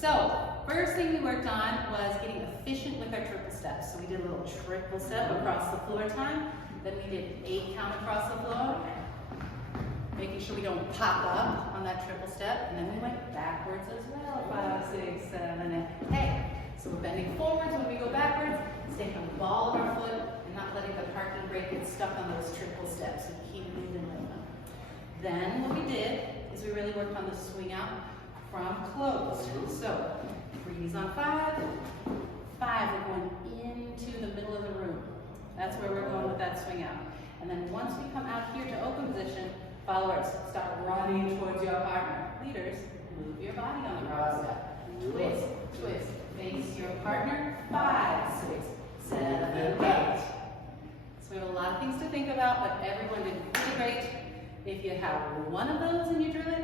So, first thing we worked on was getting efficient with our triple steps. So we did a little triple step across the floor time. Then we did 8 count across the floor, making sure we don't pop up on that triple step. And then we went backwards as well. 5, 6, 7, 8. Hey, so we're bending forwards when we go backwards, staying on the ball of our foot, and not letting the parking brake get stuck on those triple steps. So keep moving with them. Then what we did is we really worked on the swing out from closed. So, freeze on 5. 5, we're going into the middle of the room. That's where we're going with that swing out. And then once we come out here to open position, followers, start running towards your partner. Leaders, move your body on the wrong step. Twist, twist, face your partner. 5, 6, 7, 8. So we have a lot of things to think about, but everyone did really great. If you have one of those and you drill it